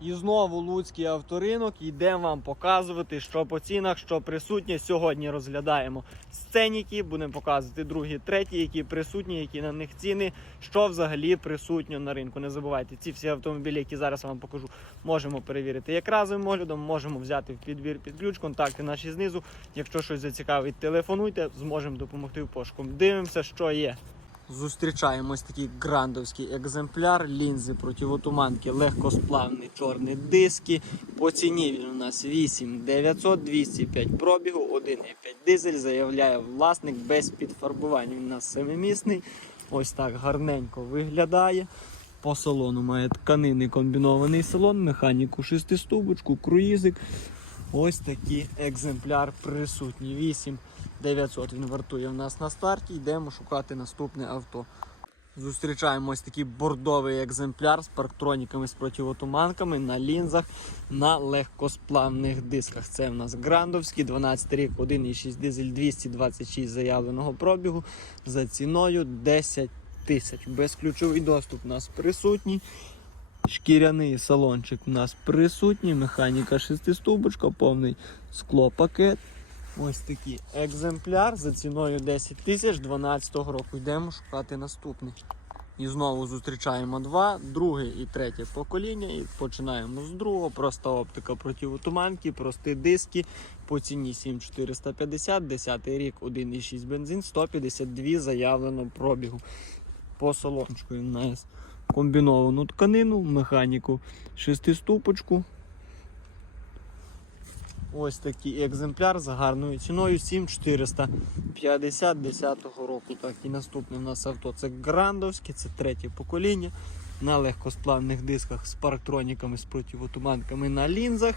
І знову Луцький авторинок. Йдемо вам показувати, що по цінах, що присутнє. Сьогодні розглядаємо сценіки, будемо показувати другі, треті, які присутні, які на них ціни, що взагалі присутньо на ринку. Не забувайте, ці всі автомобілі, які зараз вам покажу, можемо перевірити як разовим оглядом, можемо взяти в підбір під ключ, контакти наші знизу. Якщо щось зацікавить, телефонуйте, зможемо допомогти в пошуку. Дивимося, що є. Зустрічаємо ось такий грандовський екземпляр, лінзи противотуманки, легкосплавні чорні диски. По ціні він у нас 8 900, 205 пробігу, 1,5 дизель. Заявляє власник без підфарбування. Він у нас семимісний. Ось так гарненько виглядає. По салону має тканинний комбінований салон, механіку шестиступочку, круїзик. Ось такий екземпляр присутній. 8 900 він вартує в нас на старті. Йдемо шукати наступне авто. Зустрічаємо ось такий бордовий екземпляр з парктроніками з противотуманками на лінзах на легкосплавних дисках. Це в нас грандовський, 12 рік, 1,6 дизель 226 заявленого пробігу за ціною 10 тисяч. Безключовий доступ у нас присутній. Шкіряний салончик у нас присутній, механіка шестиступочка, повний склопакет. Ось такий екземпляр за ціною 10 тисяч 12 року. Йдемо шукати наступний. І знову зустрічаємо два, друге і третє покоління. І починаємо з другого. Проста оптика противотуманки, прості диски по ціні 7450, 10 рік, 1,6 бензин, 152 заявлено пробігу. По салончику він комбіновану тканину, механіку шестиступочку. Ось такий екземпляр за гарною ціною 7450 10-го року. Так, і наступне у нас авто це грандовське, це третє покоління. На легкосплавних дисках з парктроніками, з противотуманками на лінзах.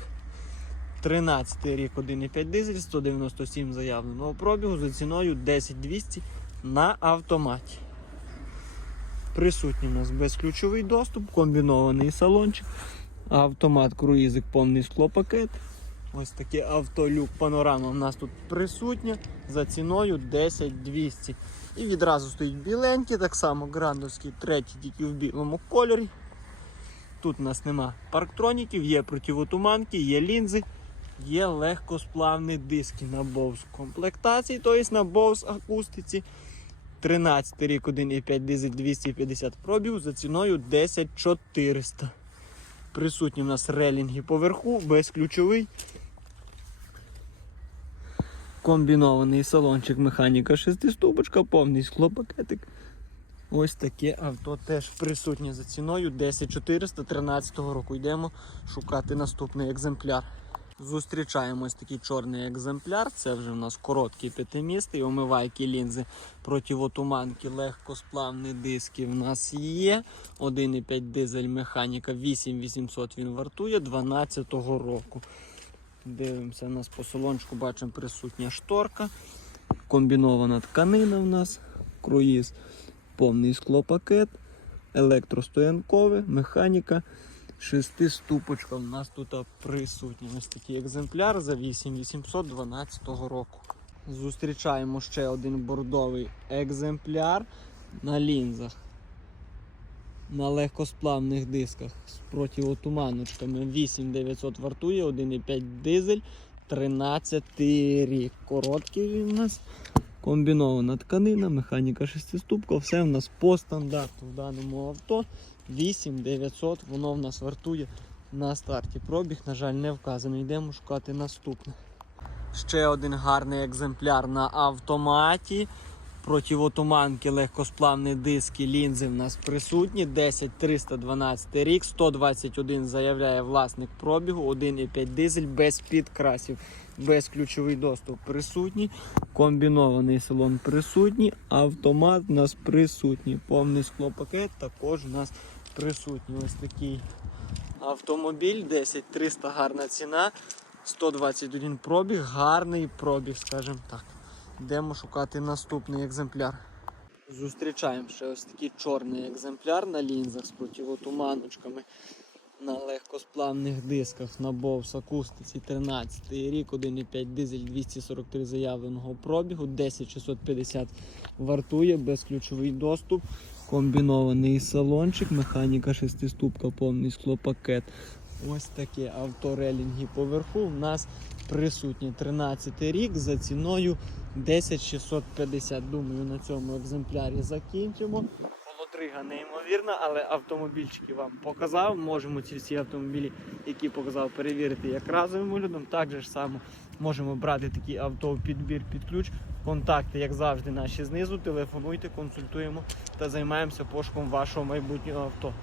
13 рік 1,5 дизель, 197 заявленого пробігу за ціною 10200 на автоматі. Присутній у нас безключовий доступ, комбінований салончик, автомат, круїзик, повний склопакет. Ось таке автолюк панорама у нас тут присутня за ціною 10200. І відразу стоїть біленький, так само грандовський, третій тільки в білому кольорі. Тут у нас нема парктроніків, є противотуманки, є лінзи, є легкосплавні диски на Bose комплектації, тобто на Bose акустиці. 13 рік 1,5 дизель 250 пробів за ціною 10400. Присутні у нас релінги поверху, безключовий. Комбінований салончик механіка шестиступочка, повний склопакетик. Ось таке авто теж присутнє за ціною 10413 року. Йдемо шукати наступний екземпляр. Зустрічаємо ось такий чорний екземпляр. Це вже в нас короткий п'ятимістий, омивайки лінзи противотуманки, легкосплавні диски в нас є. 1,5 дизель механіка 8800 він вартує 12 року. Дивимося у нас по салончику, бачимо присутня шторка. Комбінована тканина в нас, круїз, повний склопакет, електростоянкове, механіка. Шестиступочка в нас тут присутня. Ось такий екземпляр за 8812 року. Зустрічаємо ще один бордовий екземпляр на лінзах. На легкосплавних дисках з противотуманочками 8900 вартує, 1,5 дизель, 13 рік. Короткий він у нас. Комбінована тканина, механіка шестиступка, все в нас по стандарту в даному авто. 8900 воно в нас вартує на старті. Пробіг, на жаль, не вказаний. Йдемо шукати наступне. Ще один гарний екземпляр на автоматі. Противотуманки, легкосплавні диски, лінзи в нас присутні. 10312 рік, 121 заявляє власник пробігу, 1,5 дизель без підкрасів, безключовий доступ присутній. Комбінований салон присутній, автомат у нас присутній. Повний склопакет також у нас присутній. Ось такий автомобіль, 10300 гарна ціна, 121 пробіг, гарний пробіг, скажімо так. Йдемо шукати наступний екземпляр. Зустрічаємо ще ось такий чорний екземпляр на лінзах з противотуманочками. На легкосплавних дисках на Bose акустиці 13 рік, 1,5 дизель 243 заявленого пробігу, 10650 вартує, безключовий доступ, комбінований салончик, механіка шестиступка, повний склопакет. Ось таке авто релінги поверху. У нас присутнє 13 рік за ціною 10650. Думаю, на цьому екземплярі закінчимо. Холодрига неймовірна, але автомобільчики вам показав. Можемо ці всі автомобілі, які показав, перевірити як разовим оглядом. Так же ж само можемо брати такі авто в підбір під ключ. Контакти, як завжди, наші знизу. Телефонуйте, консультуємо та займаємося пошуком вашого майбутнього авто.